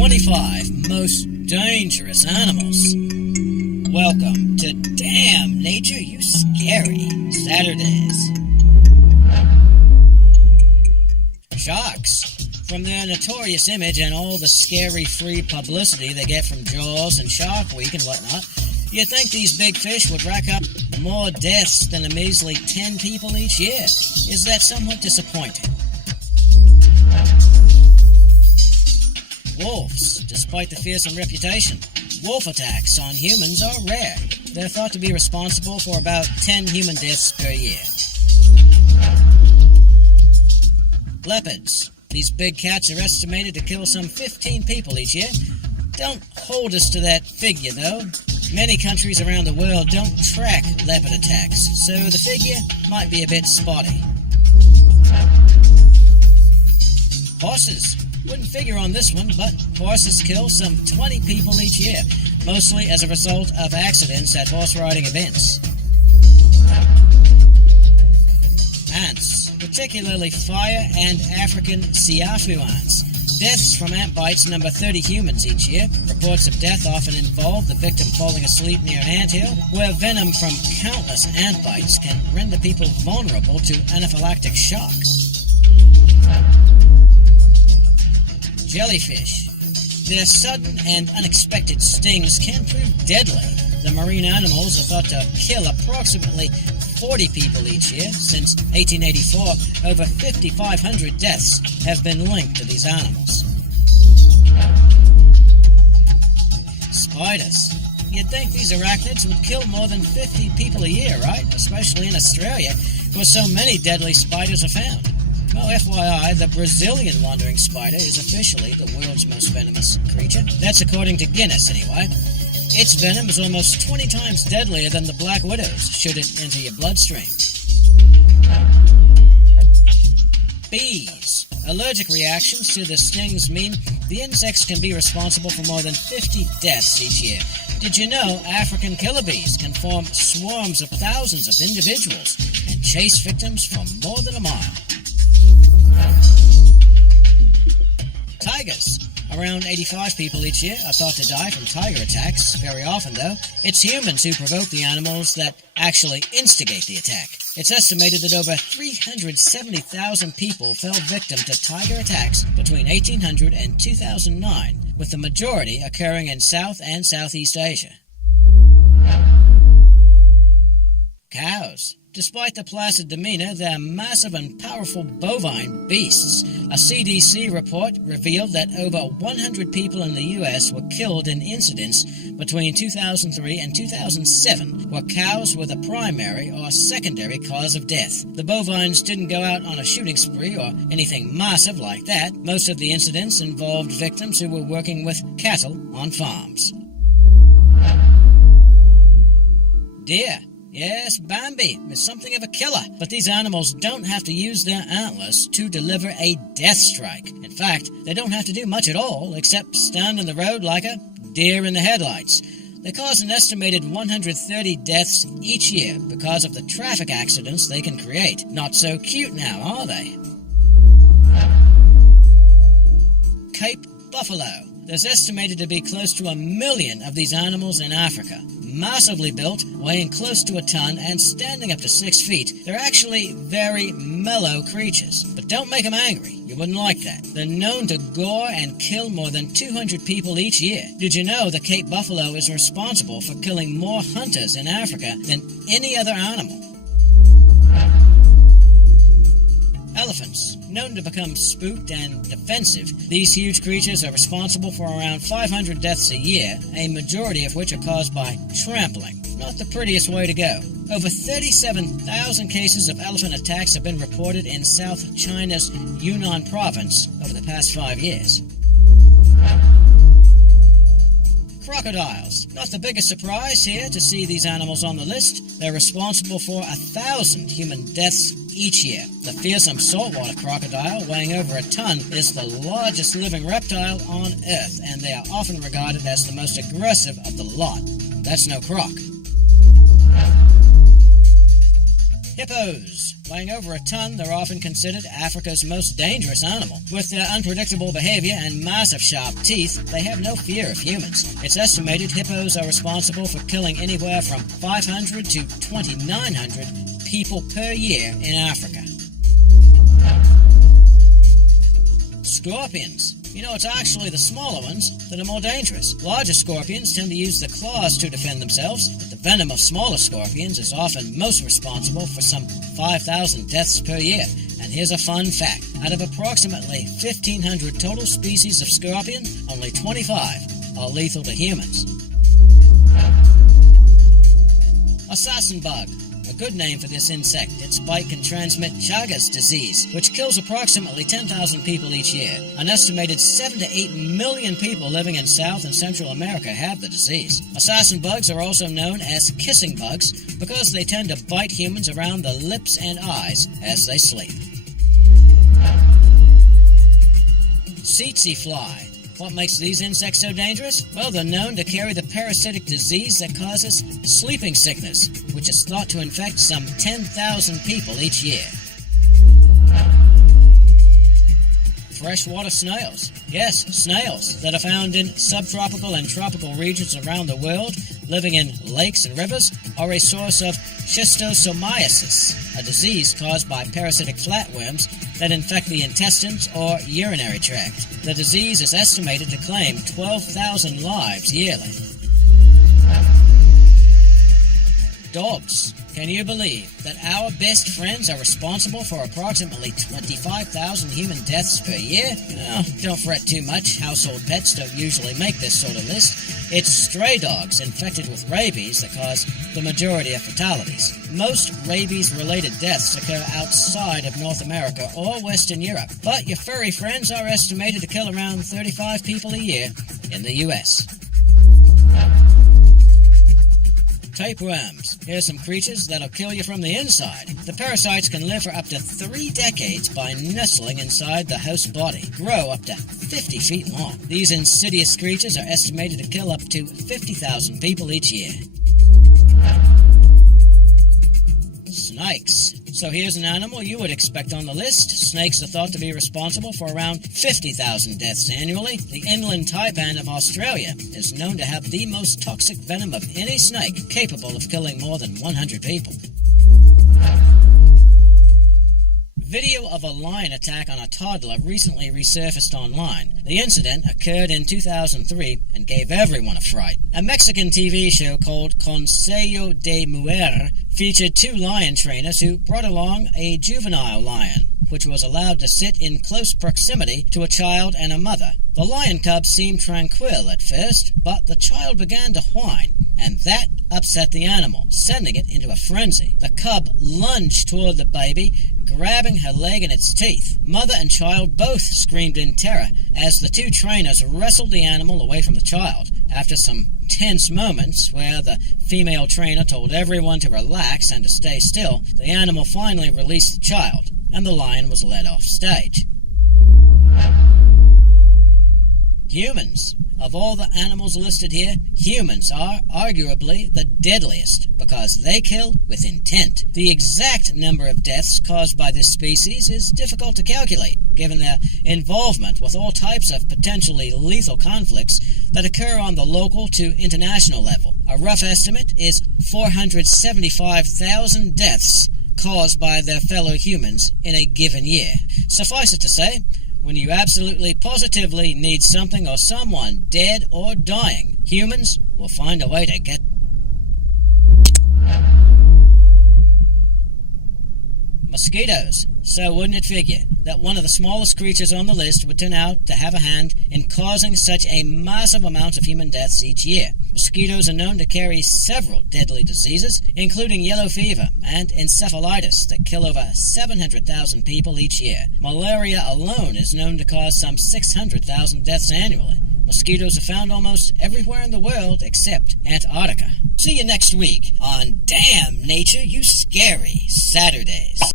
25 most dangerous animals. Welcome to Damn Nature, You Scary Saturdays. Sharks. From their notorious image and all the scary free publicity they get from Jaws and Shark Week and whatnot, you'd think these big fish would rack up more deaths than a measly 10 people each year. Is that somewhat disappointing? Wolves. Despite the fearsome reputation, wolf attacks on humans are rare. They're thought to be responsible for about 10 human deaths per year. Leopards. These big cats are estimated to kill some 15 people each year. Don't hold us to that figure, though. Many countries around the world don't track leopard attacks, so the figure might be a bit spotty. Horses. Wouldn't figure on this one, but horses kill some 20 people each year, mostly as a result of accidents at horse riding events. Ants, particularly fire and African siafu ants. Deaths from ant bites number 30 humans each year. Reports of death often involve the victim falling asleep near an anthill, where venom from countless ant bites can render people vulnerable to anaphylactic shock. Jellyfish. Their sudden and unexpected stings can prove deadly. The marine animals are thought to kill approximately 40 people each year. Since 1884, over 5,500 deaths have been linked to these animals. Spiders. You'd think these arachnids would kill more than 50 people a year, right? Especially in Australia, where so many deadly spiders are found. Well, FYI, the Brazilian wandering spider is officially the world's most venomous creature. That's according to Guinness, anyway. Its venom is almost 20 times deadlier than the black widow's, should it enter your bloodstream. Bees. Allergic reactions to the stings mean the insects can be responsible for more than 50 deaths each year. Did you know African killer bees can form swarms of thousands of individuals and chase victims for more than a mile? Tigers. Around 85 people each year are thought to die from tiger attacks. Very often, though, it's humans who provoke the animals that actually instigate the attack. It's estimated that over 370,000 people fell victim to tiger attacks between 1800 and 2009, with the majority occurring in South and Southeast Asia. Cows. Despite the placid demeanor, they're massive and powerful bovine beasts. A CDC report revealed that over 100 people in the U.S. were killed in incidents between 2003 and 2007, where cows were the primary or secondary cause of death. The bovines didn't go out on a shooting spree or anything massive like that. Most of the incidents involved victims who were working with cattle on farms. Deer. Yes, Bambi is something of a killer, but these animals don't have to use their antlers to deliver a death strike. In fact, they don't have to do much at all except stand in the road like a deer in the headlights. They cause an estimated 130 deaths each year because of the traffic accidents they can create. Not so cute now, are they? Cape buffalo. There's estimated to be close to 1 million of these animals in Africa. Massively built, weighing close to a ton, and standing up to 6 feet, they're actually very mellow creatures. But don't make them angry. You wouldn't like that. They're known to gore and kill more than 200 people each year. Did you know the Cape buffalo is responsible for killing more hunters in Africa than any other animal? Elephants. Known to become spooked and defensive, these huge creatures are responsible for around 500 deaths a year, a majority of which are caused by trampling. Not the prettiest way to go. Over 37,000 cases of elephant attacks have been reported in South China's Yunnan province over the past 5 years. Crocodiles. Not the biggest surprise here to see these animals on the list. They're responsible for 1,000 human deaths each year. The fearsome saltwater crocodile, weighing over a ton, is the largest living reptile on Earth, and they are often regarded as the most aggressive of the lot. That's no croc. Hippos. Weighing over a ton, they're often considered Africa's most dangerous animal. With their unpredictable behavior and massive sharp teeth, they have no fear of humans. It's estimated hippos are responsible for killing anywhere from 500 to 2,900 people per year in Africa. Scorpions. You know, it's actually the smaller ones that are more dangerous. Larger scorpions tend to use their claws to defend themselves, but the venom of smaller scorpions is often most responsible for some 5,000 deaths per year. And here's a fun fact. Out of approximately 1,500 total species of scorpion, only 25 are lethal to humans. Assassin bug. A good name for this insect. Its bite can transmit Chagas disease, which kills approximately 10,000 people each year. An estimated 7 to 8 million people living in South and Central America have the disease. Assassin bugs are also known as kissing bugs because they tend to bite humans around the lips and eyes as they sleep. Tsetse fly. What makes these insects so dangerous? Well, they're known to carry the parasitic disease that causes sleeping sickness, which is thought to infect some 10,000 people each year. Freshwater snails. Yes, snails that are found in subtropical and tropical regions around the world, living in lakes and rivers, are a source of schistosomiasis, a disease caused by parasitic flatworms that infect the intestines or urinary tract. The disease is estimated to claim 12,000 lives yearly. Dogs. Can you believe that our best friends are responsible for approximately 25,000 human deaths per year? Well, don't fret too much. Household pets don't usually make this sort of list. It's stray dogs infected with rabies that cause the majority of fatalities. Most rabies-related deaths occur outside of North America or Western Europe, but your furry friends are estimated to kill around 35 people a year in the U.S. Tapeworms. Here's some creatures that'll kill you from the inside. The parasites can live for up to 3 decades by nestling inside the host body, grow up to 50 feet long. These insidious creatures are estimated to kill up to 50,000 people each year. Snakes. So here's an animal you would expect on the list. Snakes are thought to be responsible for around 50,000 deaths annually. The inland taipan of Australia is known to have the most toxic venom of any snake, capable of killing more than 100 people. Video of a lion attack on a toddler recently resurfaced online. The incident occurred in 2003 and gave everyone a fright. A Mexican TV show called Consejo de Mujer featured 2 lion trainers who brought along a juvenile lion, which was allowed to sit in close proximity to a child and a mother. The lion cub seemed tranquil at first, but the child began to whine, and that upset the animal, sending it into a frenzy. The cub lunged toward the baby, grabbing her leg in its teeth. Mother and child both screamed in terror as the 2 trainers wrestled the animal away from the child. After some tense moments where the female trainer told everyone to relax and to stay still, the animal finally released the child, and the lion was led off stage. Humans. Of all the animals listed here, humans are arguably the deadliest because they kill with intent. The exact number of deaths caused by this species is difficult to calculate, given their involvement with all types of potentially lethal conflicts that occur on the local to international level. A rough estimate is 475,000 deaths caused by their fellow humans in a given year. Suffice it to say, when you absolutely positively need something or someone dead or dying, humans will find a way to get... Mosquitoes. So wouldn't it figure that one of the smallest creatures on the list would turn out to have a hand in causing such a massive amount of human deaths each year? Mosquitoes are known to carry several deadly diseases, including yellow fever and encephalitis that kill over 700,000 people each year. Malaria alone is known to cause some 600,000 deaths annually. Mosquitoes are found almost everywhere in the world except Antarctica. See you next week on Damn Nature, You Scary Saturdays.